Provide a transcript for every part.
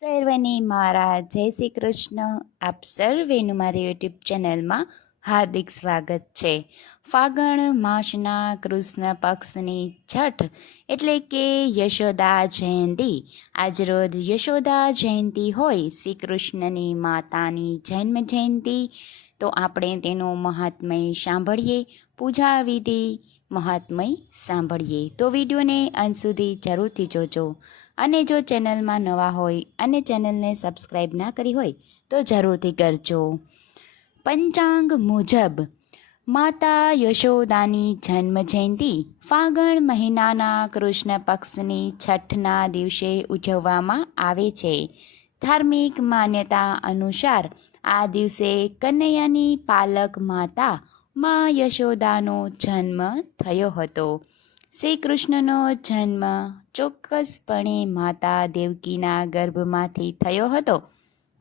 સર્વને મારા, જય શ્રી કૃષ્ણ. આપ સર્વેનું મારી યુટ્યુબ ચેનલમાં હાર્દિક સ્વાગત છે. ફાગણ માસના કૃષ્ણ પક્ષની છઠ એટલે કે યશોદા જયંતી. આજરોજ યશોદા જયંતી હોય, શ્રી કૃષ્ણની માતાની જન્મ જયંતી. તો આપણે તેનું મહાત્મય સાંભળીએ. પૂજા વિધિ મહાત્મય સાંભળીએ. તો વિડીયોને અંત સુધી જરૂરથી જોજો. અને જો ચેનલમાં નવા હોય અને ચેનલને સબસ્ક્રાઈબ ના કરી હોય, તો જરૂરથી કરજો. પંચાંગ મુજબ, માતા યશોદાની જન્મ જયંતિ ફાગણ મહિનાના કૃષ્ણ પક્ષની છઠના દિવસે ઉજવવામાં આવે છે. ધાર્મિક માન્યતા અનુસાર આ દિવસે કનૈયાની પાલક માતા માં યશોદાનો જન્મ થયો હતો. શ્રી કૃષ્ણનો જન્મ ચોક્કસપણે માતા દેવકીના ગર્ભમાંથી થયો હતો,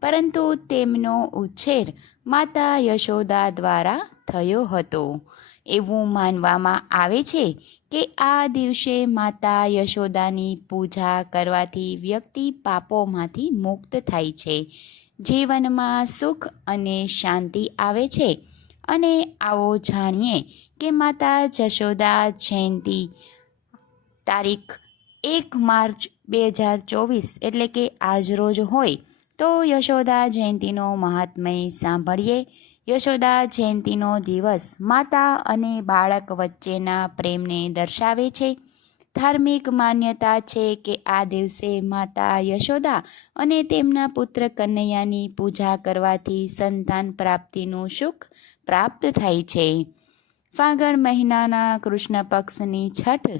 પરંતુ તેમનો ઉછેર માતા યશોદા દ્વારા થયો હતો. એવું માનવામાં આવે છે કે આ દિવસે માતા યશોદાની પૂજા કરવાથી વ્યક્તિ પાપોમાંથી મુક્ત થાય છે. જીવનમાં સુખ અને શાંતિ આવે છે. અને આવો જાણીએ કે માતા જશોદા જયંતી તારીખ એક માર્ચ બે હજાર ચોવીસ એટલે કે આજરોજ હોય, તો યશોદા જયંતીનો મહાત્મય સાંભળીએ. યશોદા જયંતીનો દિવસ માતા અને બાળક વચ્ચેના પ્રેમને દર્શાવે છે. ધાર્મિક માન્યતા છે કે આ દિવસે માતા યશોદા અને તેમના પુત્ર કનૈયાની પૂજા કરવાથી સંતાન પ્રાપ્તિનું સુખ પ્રાપ્ત થાય છે. ફાગણ મહિનાના કૃષ્ણ પક્ષની છઠ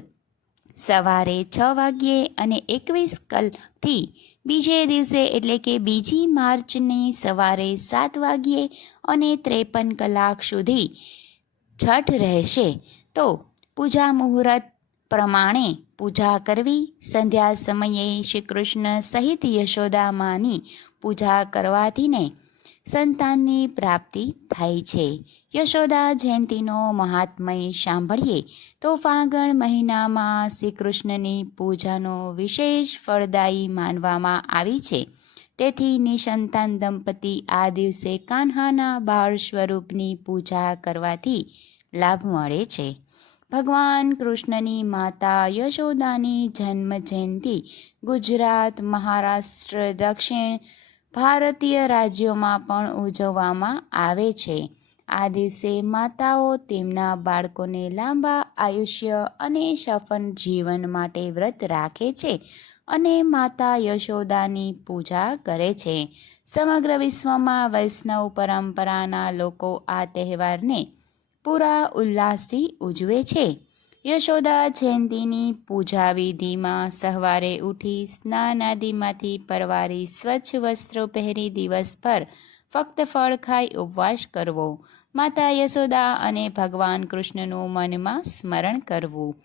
સવારે છ વાગ્યે અને એકવીસ કલથી બીજે દિવસે એટલે કે બીજી માર્ચની સવારે સાત વાગ્યે અને ત્રેપન કલાક સુધી છઠ રહેશે. તો પૂજા મુહૂર્ત પ્રમાણે પૂજા કરવી, સંધ્યા સમયે શ્રી કૃષ્ણ સહિત યશોદા માની પૂજા કરવાથી ને સંતાનની પ્રાપ્તિ થાય છે. યશોદા જયંતીનો મહાત્મય સાંભળીએ તો ફાગણ મહિનામાં શ્રી કૃષ્ણની પૂજાનો વિશેષ ફળદાયી માનવામાં આવી છે. તેથી નિસંતાન દંપતી આ દિવસે કાન્હાના બાળ સ્વરૂપની પૂજા કરવાથી લાભ મળે છે. ભગવાન કૃષ્ણની માતા યશોદાની જન્મ જયંતી ગુજરાત, મહારાષ્ટ્ર, દક્ષિણ ભારતીય રાજ્યોમાં પણ ઉજવવામાં આવે છે. આ દિવસે માતાઓ તેમના બાળકોને લાંબા આયુષ્ય અને સફળ જીવન માટે વ્રત રાખે છે અને માતા યશોદાની પૂજા કરે છે. સમગ્ર વિશ્વમાં વૈષ્ણવ પરંપરાના લોકો આ તહેવારને પૂરા ઉલ્લાસથી ઉજવે છે. યશોદા જયંતીની પૂજા વિધિમાં સવારે ઉઠી સ્નાન આદિમાંથી પરવારી સ્વચ્છ વસ્ત્રો પહેરી દિવસ પર ફક્ત ફળ ખાઈ ઉપવાસ કરવો. માતા યશોદા અને ભગવાન કૃષ્ણનું મનમાં સ્મરણ કરવું.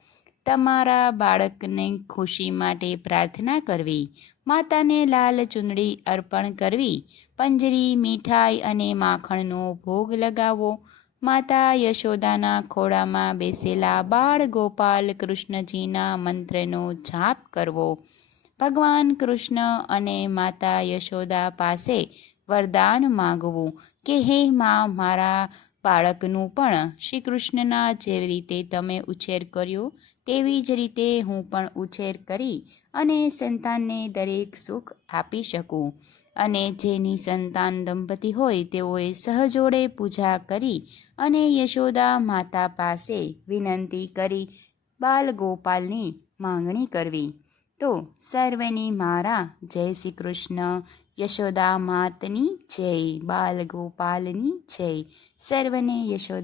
તમારા બાળકને ખુશી માટે પ્રાર્થના કરવી. માતાને લાલ ચૂંદડી અર્પણ કરવી. પંજરી, મીઠાઈ અને માખણનો ભોગ લગાવવો. માતા યશોદાના ખોળામાં બેસેલા બાળ ગોપાલ કૃષ્ણજીના મંત્રનો જાપ કરવો. ભગવાન કૃષ્ણ અને માતા યશોદા પાસે વરદાન માગવું કે, હે માં, મારા બાળકનું પણ શ્રી કૃષ્ણના જેવી રીતે તમે ઉછેર કર્યો, તેવી જ રીતે હું પણ ઉછેર કરી અને સંતાનને દરેક સુખ આપી શકું. અને જેની સંતાન દંપતી હોય તેઓએ સહજોડે પૂજા કરી અને યશોદા માતા પાસે વિનંતી કરી બાલ ગોપાલની માંગણી કરવી. તો સર્વની મારા, જય શ્રી કૃષ્ણ યશોદા માતની જય બાલ ગોપાલની જય. સર્વને યશોદા